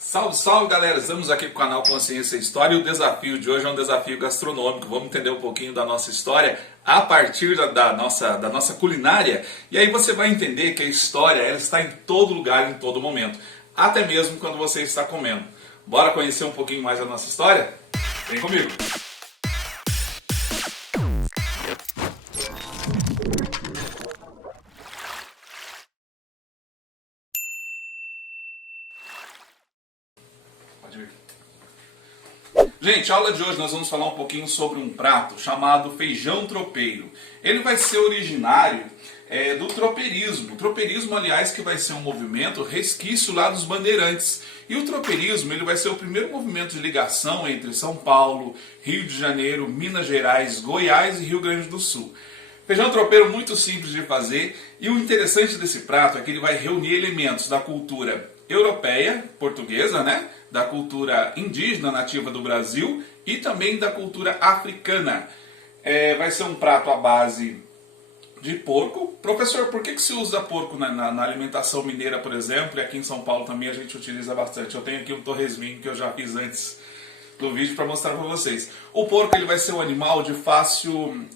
Salve, salve galera! Estamos aqui com o canal Consciência e História e o desafio de hoje é um desafio gastronômico. Vamos entender um pouquinho da nossa história a partir da nossa culinária. E aí você vai entender que a história ela está em todo lugar, em todo momento. Até mesmo quando você está comendo. Bora conhecer um pouquinho mais a nossa história? Vem comigo! Gente, a aula de hoje nós vamos falar um pouquinho sobre um prato chamado feijão tropeiro. Ele vai ser originário do tropeirismo. O tropeirismo, aliás, que vai ser um movimento resquício lá dos bandeirantes. E o tropeirismo ele vai ser o primeiro movimento de ligação entre São Paulo, Rio de Janeiro, Minas Gerais, Goiás e Rio Grande do Sul. Feijão tropeiro muito simples de fazer e o interessante desse prato é que ele vai reunir elementos da cultura europeia, portuguesa, né? Da cultura indígena nativa do Brasil e também da cultura africana. Vai ser um prato à base de porco. Professor, por que se usa porco na alimentação mineira, por exemplo? E aqui em São Paulo também a gente utiliza bastante. Eu tenho aqui um torresminho que eu já fiz antes do vídeo para mostrar para vocês. O porco ele vai ser um animal de fácil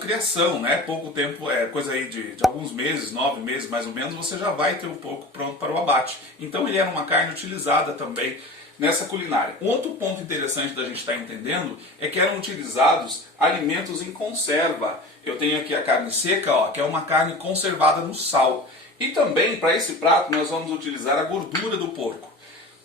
criação, né? Pouco tempo, coisa aí de alguns meses, 9 meses mais ou menos, você já vai ter o porco pronto para o abate. Então ele era uma carne utilizada também nessa culinária. Um outro ponto interessante da gente estar entendendo é que eram utilizados alimentos em conserva. Eu tenho aqui a carne seca, ó, que é uma carne conservada no sal. E também para esse prato nós vamos utilizar a gordura do porco.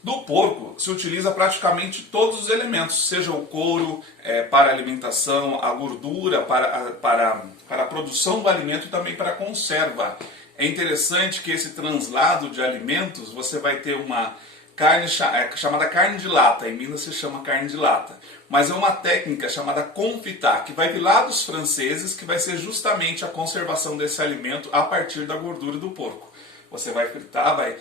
Do porco se utiliza praticamente todos os elementos, seja o couro para alimentação, a gordura para a produção do alimento e também para a conserva. É interessante que esse translado de alimentos, você vai ter uma carne chamada carne de lata, em Minas se chama carne de lata, mas é uma técnica chamada confitar, que vai vir lá dos franceses, que vai ser justamente a conservação desse alimento a partir da gordura do porco. Você vai fritar, vai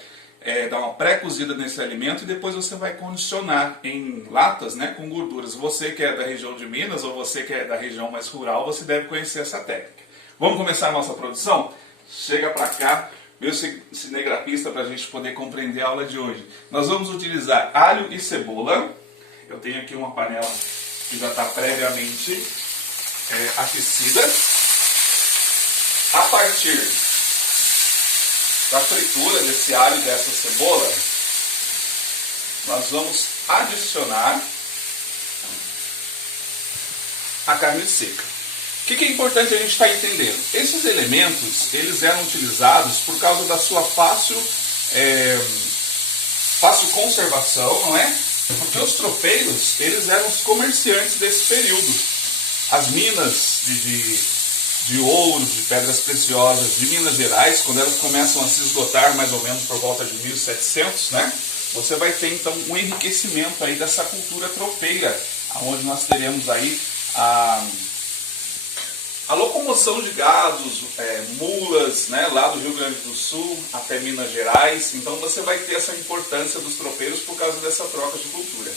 dar uma pré-cozida nesse alimento e depois você vai condicionar em latas, né, com gorduras. Você que é da região de Minas ou você que é da região mais rural, você deve conhecer essa técnica. Vamos começar a nossa produção? Chega para cá, meu cinegrafista, para a gente poder compreender a aula de hoje. Nós vamos utilizar alho e cebola. Eu tenho aqui uma panela que já está previamente aquecida. A partir da fritura desse alho e dessa cebola, nós vamos adicionar a carne seca. O que é importante a gente estar entendendo? Esses elementos, eles eram utilizados por causa da sua fácil conservação, não é? Porque os tropeiros, eles eram os comerciantes desse período. As minas de ouro, de pedras preciosas de Minas Gerais, quando elas começam a se esgotar mais ou menos por volta de 1700, né? Você vai ter então um enriquecimento aí dessa cultura tropeira, onde nós teremos aí a locomoção de gados, mulas, né, lá do Rio Grande do Sul até Minas Gerais. Então você vai ter essa importância dos tropeiros por causa dessa troca de cultura.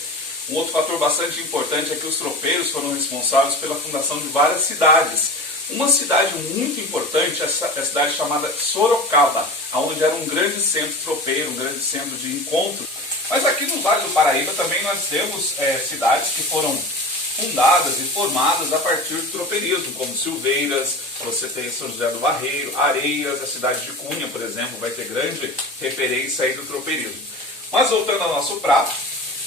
Um outro fator bastante importante é que os tropeiros foram responsáveis pela fundação de várias cidades. Uma cidade muito importante é a cidade chamada Sorocaba, onde era um grande centro tropeiro, um grande centro de encontro. Mas aqui no Vale do Paraíba também nós temos cidades que foram fundadas e formadas a partir do tropeirismo, como Silveiras, você tem São José do Barreiro, Areias, a cidade de Cunha, por exemplo, vai ter grande referência aí do tropeirismo. Mas voltando ao nosso prato,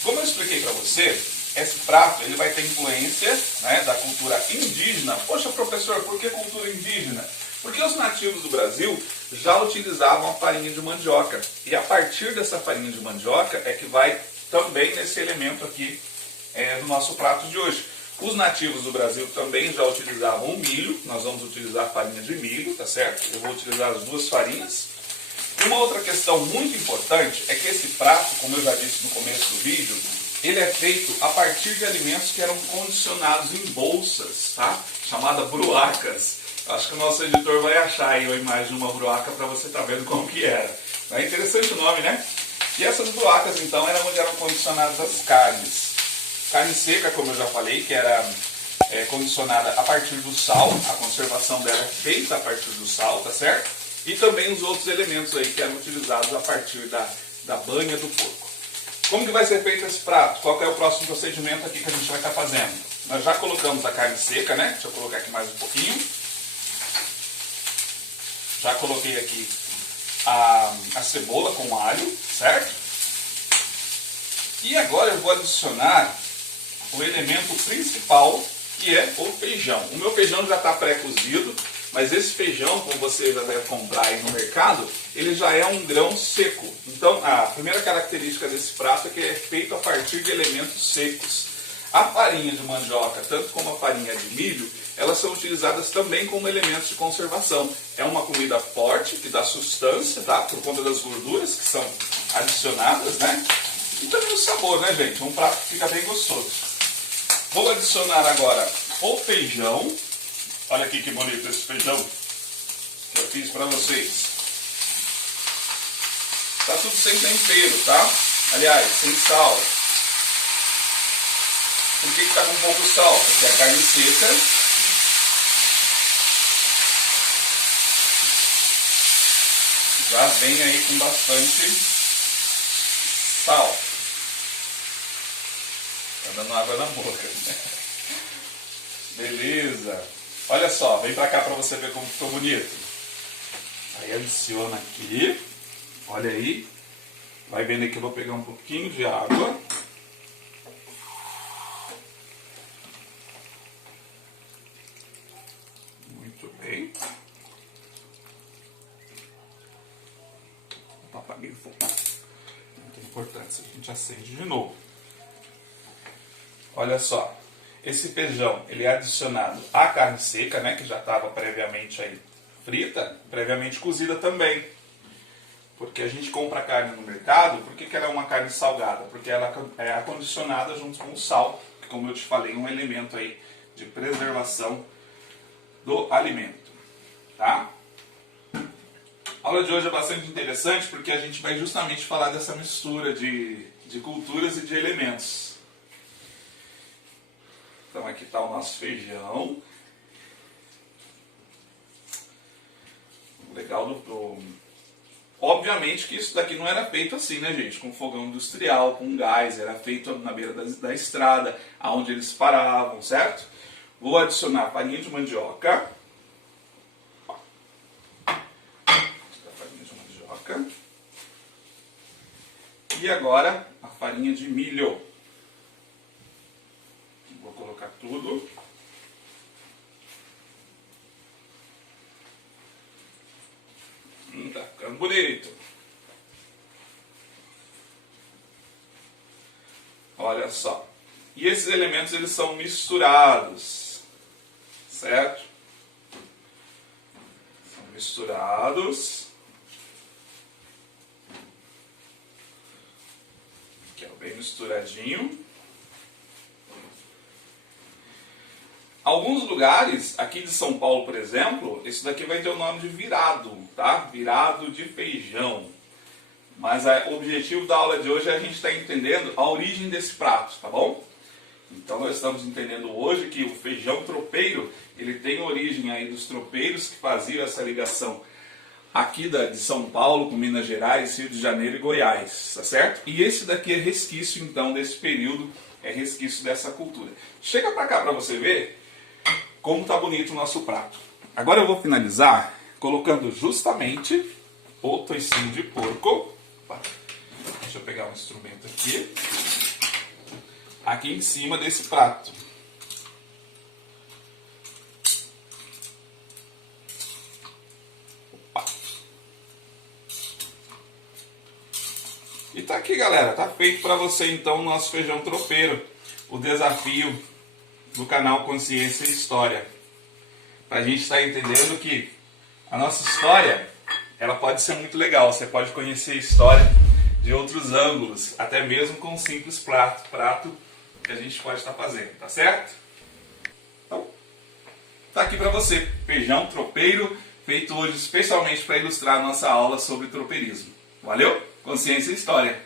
como eu expliquei para você, esse prato ele vai ter influência, né, da cultura indígena. Poxa, professor, por que cultura indígena? Porque os nativos do Brasil já utilizavam a farinha de mandioca. E a partir dessa farinha de mandioca é que vai também nesse elemento aqui do nosso prato de hoje. Os nativos do Brasil também já utilizavam o milho. Nós vamos utilizar a farinha de milho, tá certo? Eu vou utilizar as duas farinhas. E uma outra questão muito importante é que esse prato, como eu já disse no começo do vídeo, ele é feito a partir de alimentos que eram condicionados em bolsas, tá? Chamada bruacas. Acho que o nosso editor vai achar aí a imagem de uma bruaca para você estar vendo como que era. É interessante o nome, né? E essas bruacas, então, eram onde eram condicionadas as carnes. Carne seca, como eu já falei, que era condicionada a partir do sal. A conservação dela é feita a partir do sal, tá certo? E também os outros elementos aí que eram utilizados a partir da banha do porco. Como que vai ser feito esse prato? Qual que é o próximo procedimento aqui que a gente vai estar fazendo? Nós já colocamos a carne seca, né? Deixa eu colocar aqui mais um pouquinho. Já coloquei aqui a cebola com alho, certo? E agora eu vou adicionar o elemento principal, que é o feijão. O meu feijão já está pré-cozido, mas esse feijão, como você já deve comprar aí no mercado, ele já é um grão seco. Então, a primeira característica desse prato é que ele é feito a partir de elementos secos. A farinha de mandioca, tanto como a farinha de milho, elas são utilizadas também como elementos de conservação. É uma comida forte, que dá sustância, tá? Por conta das gorduras que são adicionadas, né? E também o sabor, né, gente? Um prato que fica bem gostoso. Vou adicionar agora o feijão. Olha aqui que bonito esse feijão que eu fiz para vocês. Tá tudo sem tempero, tá? Aliás, sem sal. Por que tá com pouco sal? Porque a carne seca já vem aí com bastante sal. Tá dando água na boca, né? Beleza. Olha só, vem pra cá pra você ver como ficou bonito. Aí adiciona aqui. Olha aí. Vai vendo aí que eu vou pegar um pouquinho de água. Muito bem. Opa, apaguei o fogo. Muito importante, a gente acende de novo. Olha só. Esse feijão, ele é adicionado à carne seca, né, que já estava previamente aí frita, previamente cozida também. Porque a gente compra a carne no mercado, por que ela é uma carne salgada? Porque ela é acondicionada junto com o sal, que, como eu te falei, é um elemento aí de preservação do alimento, tá? A aula de hoje é bastante interessante porque a gente vai justamente falar dessa mistura de culturas e de elementos. Então aqui está o nosso feijão. Legal Obviamente que isso daqui não era feito assim, né, gente? Com fogão industrial, com gás. Era feito na beira da estrada, onde eles paravam, certo? Vou adicionar farinha de mandioca. Farinha de mandioca. E agora a farinha de milho. Vou colocar tudo. Tá ficando bonito. Olha só. E esses elementos, eles são misturados. Certo? São misturados. Aqui, ó, bem misturadinho. Alguns lugares, aqui de São Paulo, por exemplo, isso daqui vai ter o nome de virado, tá? Virado de feijão. Mas o objetivo da aula de hoje é a gente estar entendendo a origem desse prato, tá bom? Então nós estamos entendendo hoje que o feijão tropeiro, ele tem origem aí dos tropeiros que faziam essa ligação aqui de São Paulo com Minas Gerais, Rio de Janeiro e Goiás, tá certo? E esse daqui é resquício então desse período, é resquício dessa cultura. Chega pra cá pra você ver como tá bonito o nosso prato. Agora eu vou finalizar colocando justamente o toicinho de porco. Opa, deixa eu pegar um instrumento aqui. Aqui em cima desse prato. Opa. E tá aqui, galera. Tá feito para você então o nosso feijão tropeiro. O desafio do canal Consciência e História. Pra gente estar entendendo que a nossa história, ela pode ser muito legal. Você pode conhecer a história de outros ângulos, até mesmo com um simples prato que a gente pode estar fazendo, tá certo? Então, tá aqui pra você, feijão tropeiro, feito hoje especialmente para ilustrar a nossa aula sobre tropeirismo. Valeu? Consciência e História!